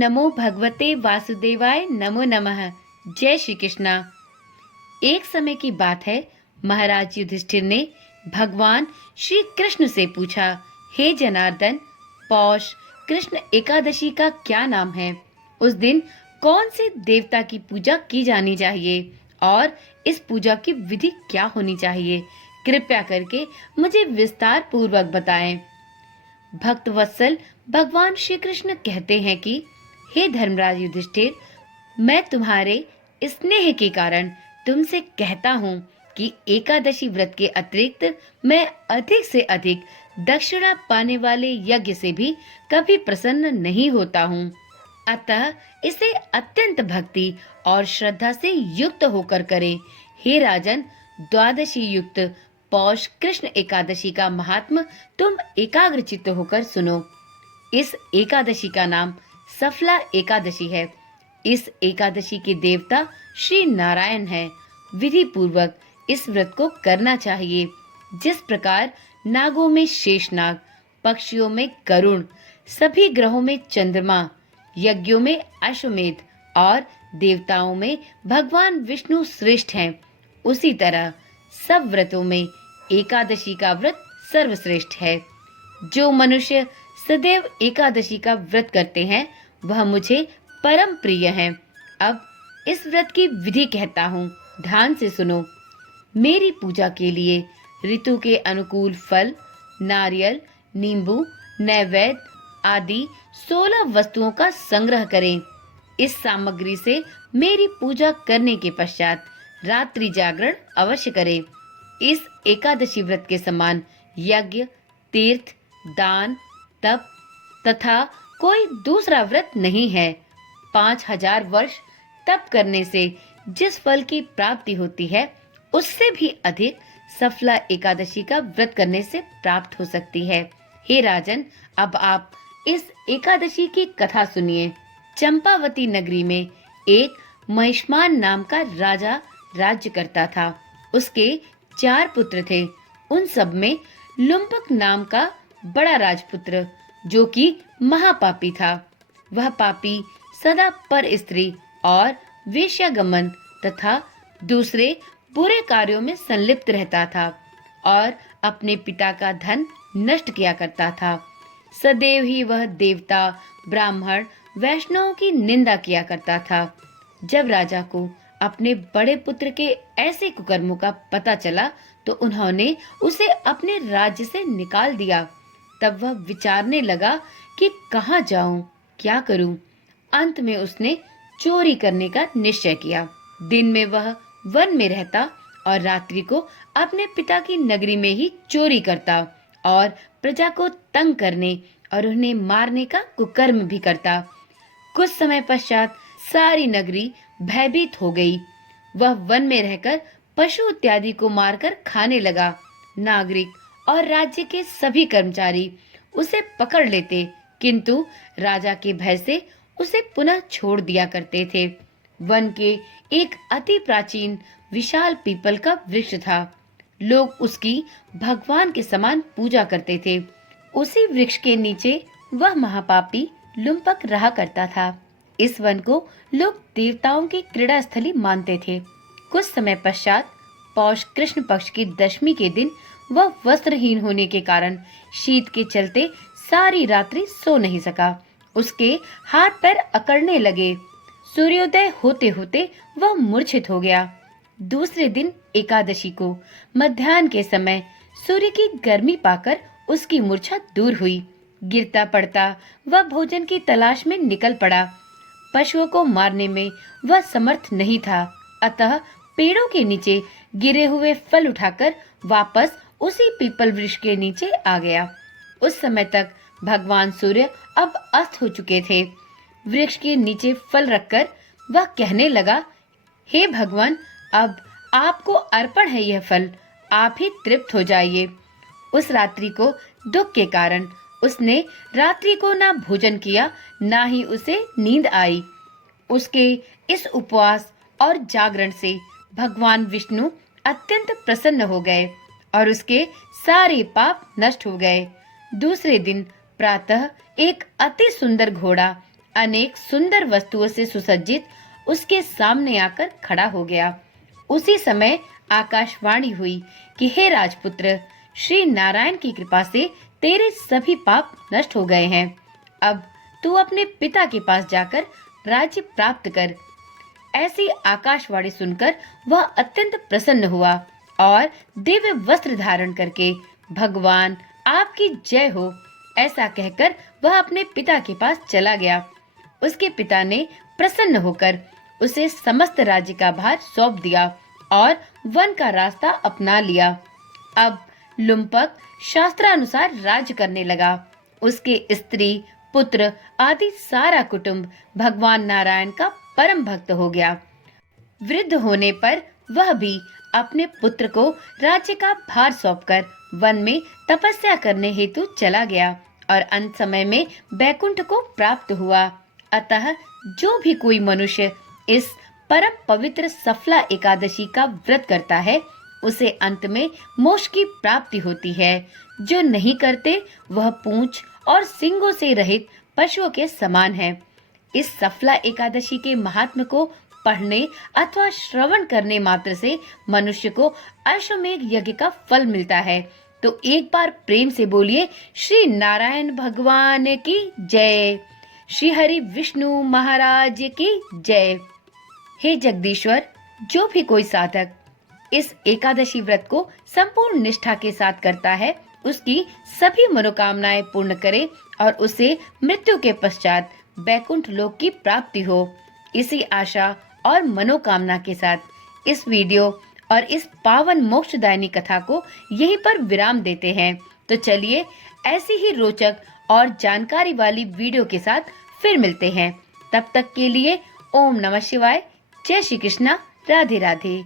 नमो भगवते वासुदेवाय नमो नमः। जय श्री कृष्णा। एक समय की बात है, महाराज युधिष्ठिर ने भगवान श्री कृष्ण से पूछा, हे जनार्दन, पौष कृष्ण एकादशी का क्या नाम है? उस दिन कौन से देवता की पूजा की जानी चाहिए और इस पूजा की विधि क्या होनी चाहिए? कृपया करके मुझे विस्तार पूर्वक बताएं। भक्त वत्सल भगवान श्री कृष्ण कहते हैं कि हे धर्मराज युधिष्ठिर, मैं तुम्हारे स्नेह के कारण तुमसे कहता हूँ कि एकादशी व्रत के अतिरिक्त मैं अधिक से अधिक दक्षिणा पाने वाले यज्ञ से भी कभी प्रसन्न नहीं होता हूँ। अतः इसे अत्यंत भक्ति और श्रद्धा से युक्त होकर करें। हे राजन, द्वादशी युक्त पौष कृष्ण एकादशी का महात्म तुम एकाग्रचित्त होकर सुनो। इस एकादशी का नाम सफला एकादशी है। इस एकादशी के देवता श्री नारायण हैं। विधि पूर्वक इस व्रत को करना चाहिए। जिस प्रकार नागों में शेषनाग, पक्षियों में गरुड़, सभी ग्रहों में चंद्रमा, यज्ञों में अश्वमेध और देवताओं में भगवान विष्णु श्रेष्ठ हैं, उसी तरह सब व्रतों में एकादशी का व्रत सर्वश्रेष्ठ है। जो मनुष्य सदैव एकादशी का व्रत करते हैं वह मुझे परम प्रिय हैं। अब इस व्रत की विधि कहता हूँ, ध्यान से सुनो। मेरी पूजा के लिए ऋतु के अनुकूल फल, नारियल, नींबू, नैवेद्य आदि 16 वस्तुओं का संग्रह करें। इस सामग्री से मेरी पूजा करने के पश्चात रात्रि जागरण अवश्य करें। इस एकादशी व्रत के समान यज्ञ, तीर्थ, दान, तप तथा कोई दूसरा व्रत नहीं है। 5000 वर्ष तप करने से जिस फल की प्राप्ति होती है, उससे भी अधिक सफला एकादशी का व्रत करने से प्राप्त हो सकती है। हे राजन, अब आप इस एकादशी की कथा सुनिए। चंपावती नगरी में एक महिष्मान नाम का राजा राज्य करता था। उसके 4 पुत्र थे। उन सब में लुम्पक नाम का बड़ा राजपुत्र, जो कि महापापी था। वह पापी सदा पर स्त्री और वेश्यागमन तथा दूसरे बुरे कार्यों में संलिप्त रहता था और अपने पिता का धन नष्ट किया करता था। सदैव ही वह देवता, ब्राह्मण, वैष्णवों की निंदा किया करता था। जब राजा को अपने बड़े पुत्र के ऐसे कुकर्मों का पता चला तो उन्होंने उसे अपने राज्य से निकाल दिया। तब वह विचारने लगा कि कहाँ जाऊं, क्या करूं। अंत में उसने चोरी करने का निश्चय किया। दिन में वह वन में रहता और रात्रि को अपने पिता की नगरी में ही चोरी करता और प्रजा को तंग करने और उन्हें मारने का कुकर्म भी करता। कुछ समय पश्चात सारी नगरी भयभीत हो गई। वह वन में रहकर पशु इत्यादि को मारकर खाने लगा। नागरिक और राज्य के सभी कर्मचारी उसे पकड़ लेते, किंतु राजा के भय से उसे पुनः छोड़ दिया करते थे। वन के एक अति प्राचीन विशाल पीपल का वृक्ष था। लोग उसकी भगवान के समान पूजा करते थे। उसी वृक्ष के नीचे वह महापापी लुम्पक रहा करता था। इस वन को लोग देवताओं की क्रीड़ा स्थली मानते थे। कुछ समय पश्चात पौष कृष्ण पक्ष की दशमी के दिन वह वस्त्रहीन होने के कारण शीत के चलते सारी रात्रि सो नहीं सका। उसके हाथ पैर अकड़ने लगे। सूर्योदय होते होते वह मूर्छित हो गया। दूसरे दिन एकादशी को मध्याह्न के समय सूर्य की गर्मी पाकर उसकी मूर्छा दूर हुई। गिरता पड़ता वह भोजन की तलाश में निकल पड़ा। पशुओं को मारने में वह समर्थ नहीं था, अतः पेड़ों के नीचे गिरे हुए फल उठाकर वापस उसी पीपल वृक्ष के नीचे आ गया। उस समय तक भगवान सूर्य अब अस्त हो चुके थे। वृक्ष के नीचे फल रखकर वह कहने लगा, हे भगवान, अब आपको अर्पण है यह फल, आप ही तृप्त हो जाइए। उस रात्रि को दुख के कारण उसने रात्रि को ना भोजन किया, ना ही उसे नींद आई। उसके इस उपवास और जागरण से भगवान विष्णु अत्यंत प्रसन्न हो गए और उसके सारे पाप नष्ट हो गए। दूसरे दिन प्रातः एक अति सुंदर घोड़ा अनेक सुंदर वस्तुओं से सुसज्जित उसके सामने आकर खड़ा हो गया। उसी समय आकाशवाणी हुई कि हे राजपुत्र, श्री नारायण की कृपा से तेरे सभी पाप नष्ट हो गए हैं। अब तू अपने पिता के पास जाकर राज्य प्राप्त कर। ऐसी आकाशवाणी सुनकर वह अत्यंत प्रसन्न हुआ और दिव्य वस्त्र धारण करके भगवान आपकी जय हो ऐसा कहकर वह अपने पिता के पास चला गया। उसके पिता ने प्रसन्न होकर उसे समस्त राज्य का भार सौंप दिया और वन का रास्ता अपना लिया। अब लुम्पक शास्त्रानुसार राज्य करने लगा। उसके स्त्री, पुत्र आदि सारा कुटुंब भगवान नारायण का परम भक्त हो गया। वृद्ध होने पर वह भी अपने पुत्र को राज्य का भार सौंपकर वन में तपस्या करने हेतु चला गया और अंत समय में बैकुंठ को प्राप्त हुआ। अतः जो भी कोई मनुष्य इस परम पवित्र सफला एकादशी का व्रत करता है, उसे अंत में मोक्ष की प्राप्ति होती है। जो नहीं करते वह पूंछ और सींगों से रहित पशुओं के समान है। इस सफला एकादशी के महात्म्य को पढ़ने अथवा श्रवण करने मात्र से मनुष्य को अश्वमेध यज्ञ का फल मिलता है। तो एक बार प्रेम से बोलिए, श्री नारायण भगवान की जय, श्री हरि विष्णु महाराज की जय। हे जगदीश्वर, जो भी कोई साधक इस एकादशी व्रत को संपूर्ण निष्ठा के साथ करता है, उसकी सभी मनोकामनाएं पूर्ण करे और उसे मृत्यु के पश्चात बैकुंठ लोक की प्राप्ति हो। इसी आशा और मनोकामना के साथ इस वीडियो और इस पावन मोक्षदायिनी कथा को यहीं पर विराम देते हैं। तो चलिए ऐसी ही रोचक और जानकारी वाली वीडियो के साथ फिर मिलते हैं। तब तक के लिए ओम नमः शिवाय, जय श्री कृष्णा, राधे राधे।